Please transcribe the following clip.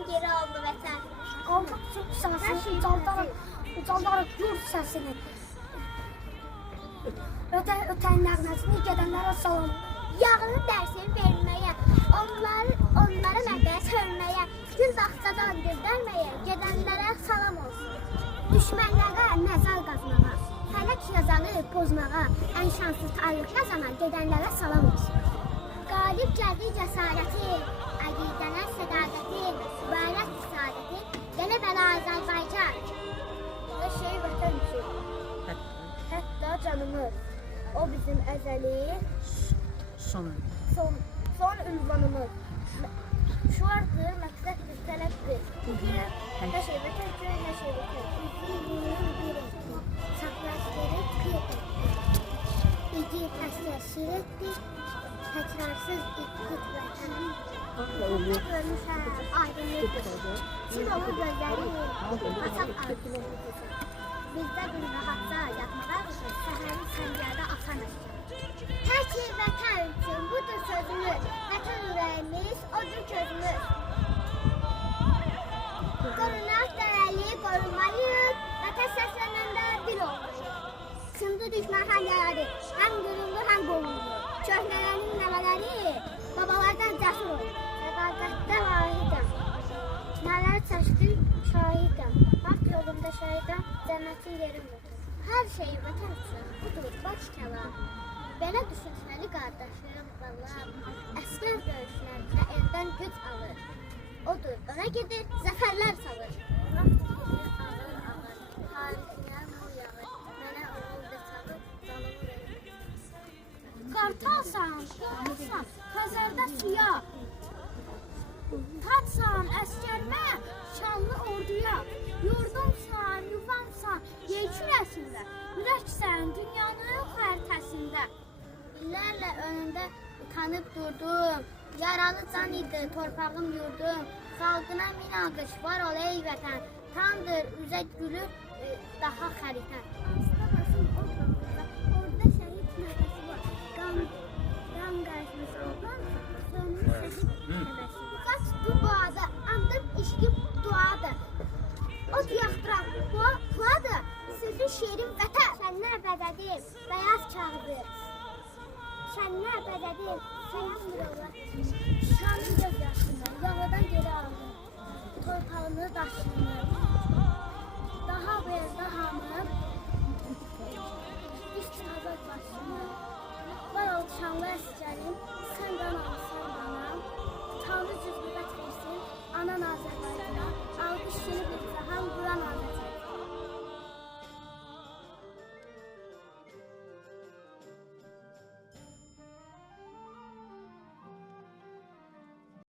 Dünyadan geri aldı vətən. Qalmaq çox səsini, ucaldaraq yurt səsini. Ötən nəğməsini gedənlərə salam. Yağını dərsini verməyə, onlara məbəs hörməyə, gün baxtadan göndərməyə, gedənlərə salam olsun. Düşmənlərə məzar qazmağa, fələk yazanı pozmağa, ən şanslı tarix yazana, gedənlərə salam olsun. Qalib gəldi cəsarəti, əqidənə sədaqəti, vərət sadəti, gələ bələ Azərbaycan. Və şey vətən üçün, hətta canımız, o bizim əzəli, son ünvanımız. Şuardır, məqsəddir, tələbdir. Nə şey vətən üçün, nə şey vətən. Bizim bir etdir, saxlaşdırıb qıyıb. İgid əsər şirətdir, təkrarsız iqtid vətən. Görmüşəm, aydınlıqdır. Çin olur gözləri, açaq aydınlıqdır. Bizdə bir rahatca yatmağa, səhəri səngərdə atan əşkər. Hər şey vətən üçün, budur sözümüz. Vətən ürəyimiz, odur közümüz. Qorunaq dərəli, qorunmalıyıq. Vətən səslənəndə bir olmalıyıq. Sındı düşmən həmlələri, həm qürurlu, həm qovullu. Köhnələrin nəvələri, babalardan cəsur olur. Sədaqətdə vahidəm. Nələr çəkdim, şahidəm. Haqq yolunda şəhidəm, cənnətin yerimdir. Hər şey vətən üçün, budur baş kəlam. Belə düşünməli qardaşlarım, ballam, əskər döyüşlərində eldən güc alır. Odur, önə gedir, zəfərlər salır. Alır, tarixinə nur yağır, mənə oğulda çalır, dalımı verir. Qartalsan, qolsan, Xəzərdə suya. Taçsan, əskərmə, şanlı orduya. Yurdumsan, yuvamsan, yer kürəsində. Ürəksən, dünyanın xəritəsində. İllərlə önündə utanıb durdum, yaralı can idi torpağım yurdum, xalqına min alqış var ol ey vətən, tandır üzə gülür daha xəritən. Astabasın o torpaqda, orada şəhid nəfəsi var, qan qarşımız olan, sonun şəhid nəfəsi var. Qaç duada, andım işqim duadır, od yaxdıram duadır, sizin şeirim vətən. Səndən bədədim, bəyaz kağıdır. Səndən bədədim, sənəmdir Allah. Şanlı göz yaşını, yağıdan geri aldım. Torpağını daşını. Daha verdi hamı. İştihabət başını. Var ol şanlı əskərim, sən qan al.